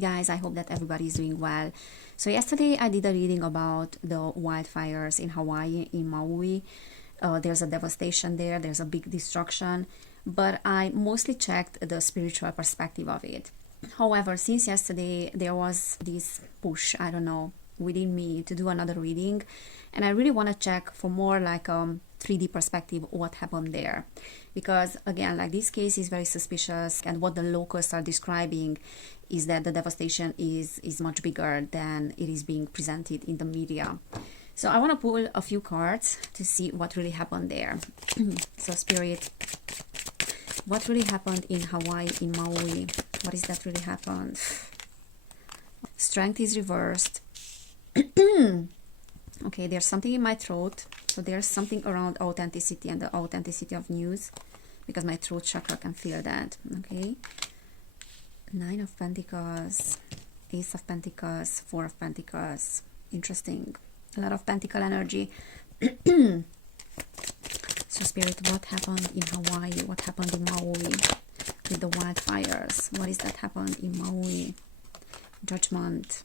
guys, I hope that everybody is doing well. So yesterday I did a reading about the wildfires in Hawaii, in Maui. There's a devastation there, there's a big destruction, but I mostly checked the spiritual perspective of it. However, since yesterday there was this push, I don't know, within me to do another reading, and I really want to check for more like 3D perspective what happened there, because again, like, this case is very suspicious, and what the locals are describing is that the devastation is much bigger than it is being presented in the media. So I want to pull a few cards to see what really happened there. So Spirit, what really happened in Hawaii, in Maui? What is that really happened? Strength is reversed. Okay, there's something in my throat. So there's something around authenticity and the authenticity of news, because my throat chakra can feel that. Okay. 9 of Pentacles, Ace of Pentacles, 4 of Pentacles. Interesting. A lot of pentacle energy. So Spirit, what happened in Hawaii? What happened in Maui with the wildfires? What is that happened in Maui? Judgment.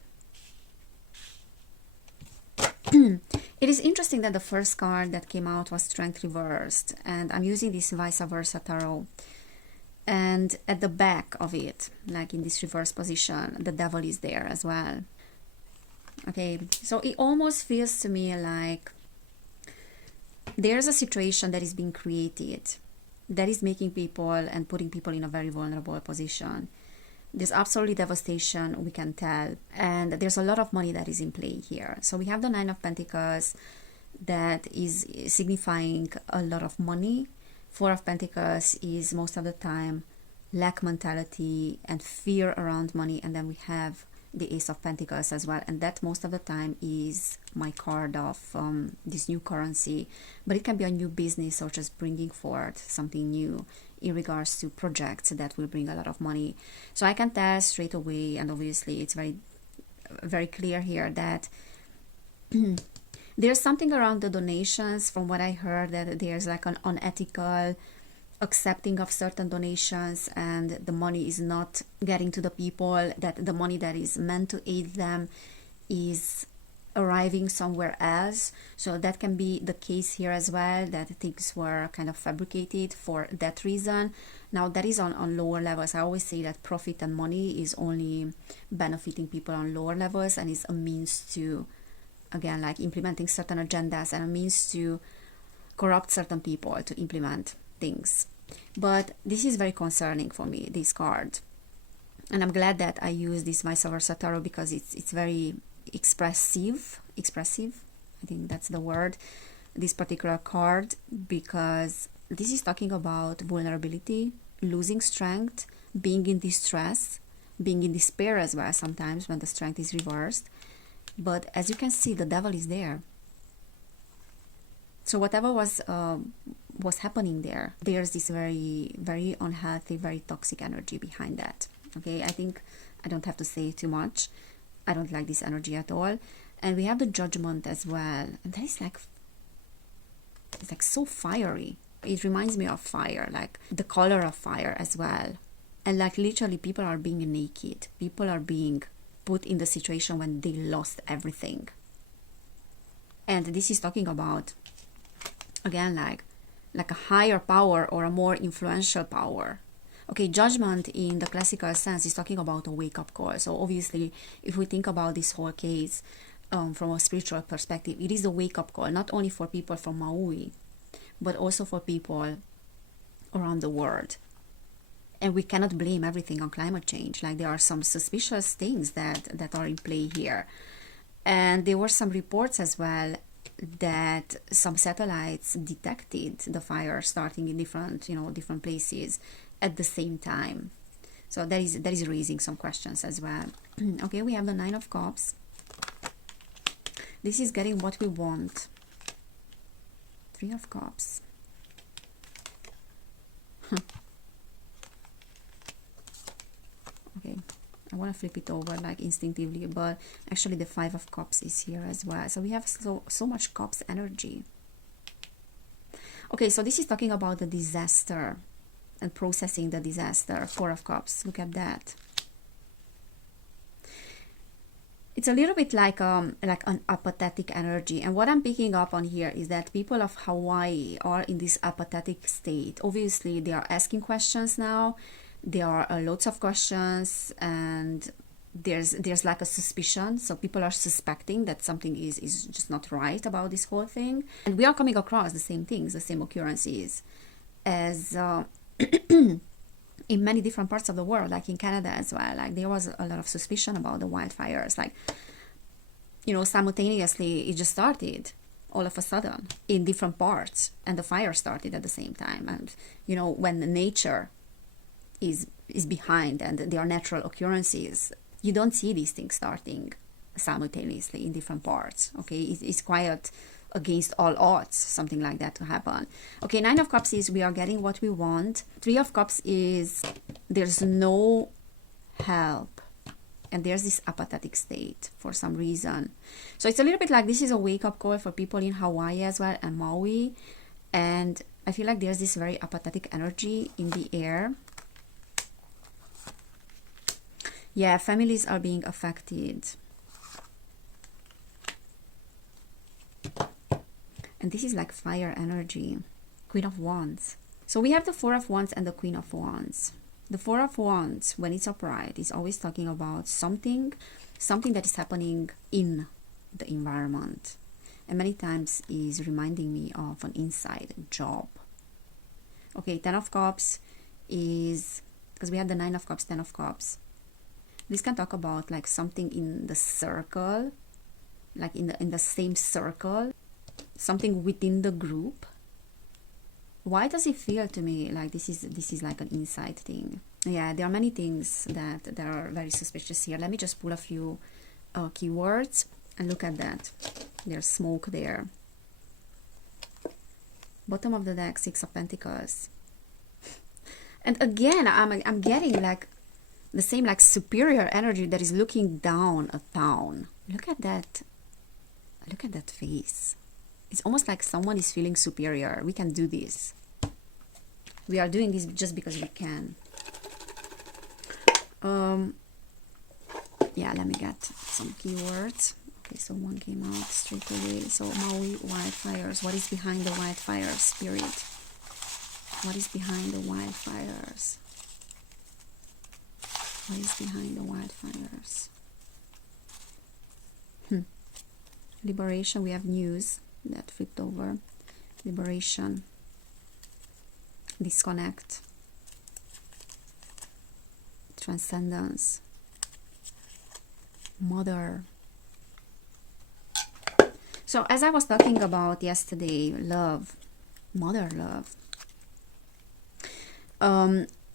It is interesting that the first card that came out was Strength reversed, and I'm using this vice versa tarot, and at the back of it, like in this reverse position, the devil is there as well. Okay, so it almost feels to me like there's a situation that is being created that is making people and putting people in a very vulnerable position. There's absolutely devastation, we can tell, and there's a lot of money that is in play here. So we have the 9 of Pentacles that is signifying a lot of money. 4 of Pentacles is most of the time lack mentality and fear around money, and then we have the Ace of Pentacles as well, and that most of the time is my card of this new currency, but it can be a new business or just bringing forth something new in regards to projects that will bring a lot of money. So I can tell straight away, and obviously it's very, very clear here that there's something around the donations. From what I heard, that there's like an unethical accepting of certain donations, and the money is not getting to the people, that the money that is meant to aid them is arriving somewhere else. So that can be the case here as well, that things were kind of fabricated for that reason. Now that is on lower levels. I always say that profit and money is only benefiting people on lower levels, and is a means to, again, like implementing certain agendas, and a means to corrupt certain people to implement things. But this is very concerning for me, this card, and I'm glad that I use this vice versa tarot, because it's very expressive, I think that's the word, this particular card, because this is talking about vulnerability, losing strength, being in distress, being in despair as well sometimes when the strength is reversed. But as you can see, the devil is there. So whatever was happening there, there's this very, very unhealthy, very toxic energy behind that. Okay, I think I don't have to say too much. I don't like this energy at all. And we have the Judgment as well, and that is like, it's like so fiery. It reminds me of fire, like the color of fire as well. And like literally people are being naked, people are being put in the situation when they lost everything. And this is talking about, again, like a higher power or a more influential power. Okay, Judgment in the classical sense is talking about a wake-up call. So obviously, if we think about this whole case from a spiritual perspective, it is a wake-up call, not only for people from Maui, but also for people around the world. And we cannot blame everything on climate change. Like, there are some suspicious things that are in play here. And there were some reports as well that some satellites detected the fire starting in different places at the same time. So that is raising some questions as well. Okay, we have the 9 of Cups. This is getting what we want. 3 of Cups. Okay, I want to flip it over like instinctively, but actually the 5 of Cups is here as well. So we have so much Cups energy. Okay, so this is talking about the disaster and processing the disaster. 4 of Cups, look at that. it's a little bit like an apathetic energy. And what I'm picking up on here is that people of Hawaii are in this apathetic state. Obviously they are asking questions now. There are lots of questions, and there's like a suspicion. So people are suspecting that something is just not right about this whole thing, and we are coming across the same things, the same occurrences as in many different parts of the world, like in Canada as well. Like there was a lot of suspicion about the wildfires. Like, you know, simultaneously it just started all of a sudden in different parts, and the fire started at the same time. And you know, when the nature is behind and there are natural occurrences, you don't see these things starting simultaneously in different parts. Okay, it's quite against all odds something like that to happen. Okay, Nine of Cups is we are getting what we want. Three of Cups is there's no help, and there's this apathetic state for some reason. So it's a little bit like this is a wake-up call for people in Hawaii as well, and Maui. And I feel like there's this very apathetic energy in the air. Yeah, families are being affected. And this is like fire energy. Queen of Wands. So we have the Four of Wands and the Queen of Wands. The Four of Wands, when it's upright, is always talking about something that is happening in the environment. And many times is reminding me of an inside job. Okay, Ten of Cups is, because we have the Nine of Cups, Ten of Cups. This can talk about like something in the circle, like in the same circle, something within the group. Why does it feel to me like this is like an inside thing? Yeah, there are many things that are very suspicious here. Let me just pull a few keywords and look at that. There's smoke there. Bottom of the deck, Six of Pentacles. And again, I'm getting like the same like superior energy that is looking down a town. Look at that. Look at that face. It's almost like someone is feeling superior. We can do this. We are doing this just because we can. Yeah, let me get some keywords. Okay, so one came out straight away. So Maui, wildfires. What is behind the wildfires, Spirit? What is behind the wildfires? What is behind the wildfires? Liberation, we have news that flipped over. Liberation. Disconnect. Transcendence. Mother. So as I was talking about yesterday, love, mother love.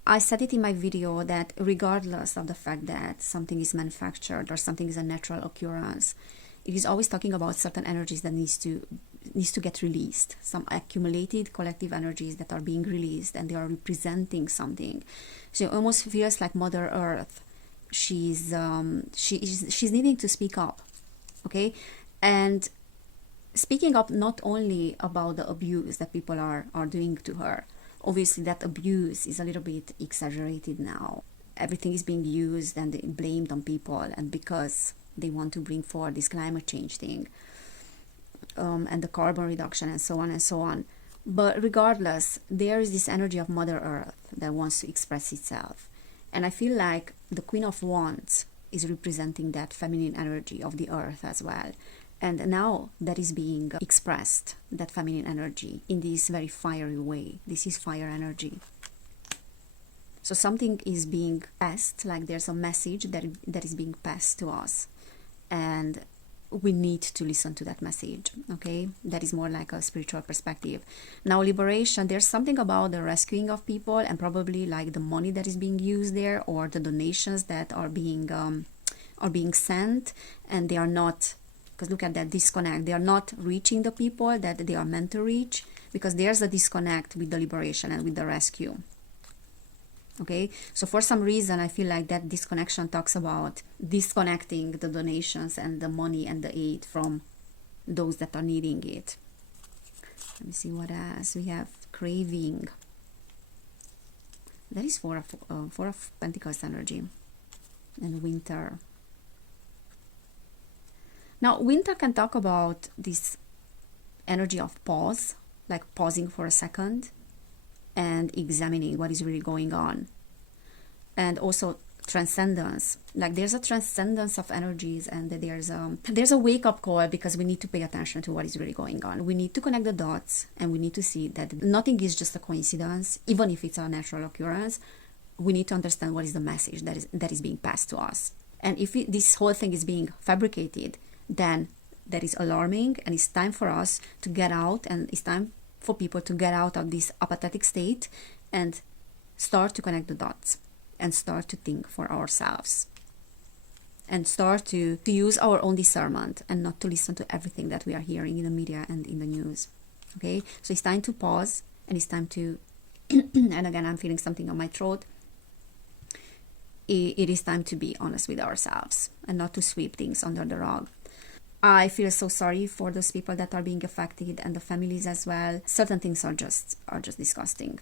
I said it in my video that regardless of the fact that something is manufactured or something is a natural occurrence, it is always talking about certain energies that needs to get released. Some accumulated collective energies that are being released, and they are representing something. So it almost feels like Mother Earth. She's needing to speak up, okay? And speaking up not only about the abuse that people are doing to her. Obviously that abuse is a little bit exaggerated now. Everything is being used and blamed on people, and because they want to bring forward this climate change thing, and the carbon reduction and so on and so on. But regardless, there is this energy of Mother Earth that wants to express itself. And I feel like the Queen of Wands is representing that feminine energy of the earth as well. And now that is being expressed, that feminine energy, in this very fiery way. This is fire energy. So something is being passed, like there's a message that is being passed to us. And we need to listen to that message, okay? That is more like a spiritual perspective. Now, liberation, there's something about the rescuing of people, and probably like the money that is being used there, or the donations that are being sent, and they are not, because look at that disconnect, they are not reaching the people that they are meant to reach, because there's a disconnect with the liberation and with the rescue. Okay, so for some reason I feel like that disconnection talks about disconnecting the donations and the money and the aid from those that are needing it. Let me see what else we have. Craving. That is four of Pentacles energy. And winter. Now, winter can talk about this energy of pause, like pausing for a second and examining what is really going on. And also transcendence, like there's a transcendence of energies, and there's a wake-up call, because we need to pay attention to what is really going on. We need to connect the dots, and we need to see that nothing is just a coincidence, even if it's a natural occurrence. We need to understand what is the message that is being passed to us. And if this whole thing is being fabricated, then that is alarming, and it's time for us to get out, and it's time for people to get out of this apathetic state and start to connect the dots, and start to think for ourselves, and start to use our own discernment, and not to listen to everything that we are hearing in the media and in the news. Okay, so it's time to pause, and it's time to and again, I'm feeling something on my throat. It is time to be honest with ourselves, and not to sweep things under the rug. I feel so sorry for those people that are being affected, and the families as well. Certain things are just disgusting.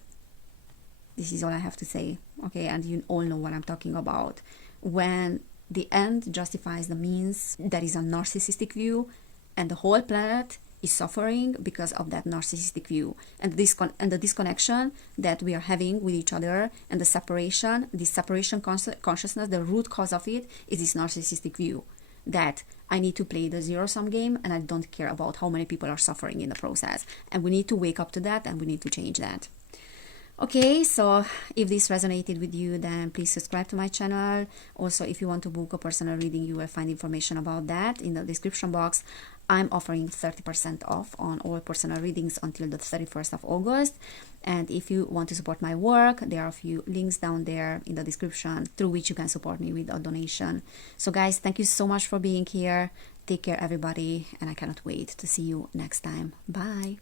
This is all I have to say, okay? And you all know what I'm talking about. When the end justifies the means, that is a narcissistic view, and the whole planet is suffering because of that narcissistic view, and the disconnection that we are having with each other, and the separation, this separation consciousness, the root cause of it is this narcissistic view that I need to play the zero-sum game, and I don't care about how many people are suffering in the process. And we need to wake up to that, and we need to change that. Okay, so if this resonated with you, then please subscribe to my channel. Also, if you want to book a personal reading, you will find information about that in the description box. I'm offering 30% off on all personal readings until the 31st of August. And if you want to support my work, there are a few links down there in the description through which you can support me with a donation. So guys, thank you so much for being here. Take care, everybody, and I cannot wait to see you next time. Bye.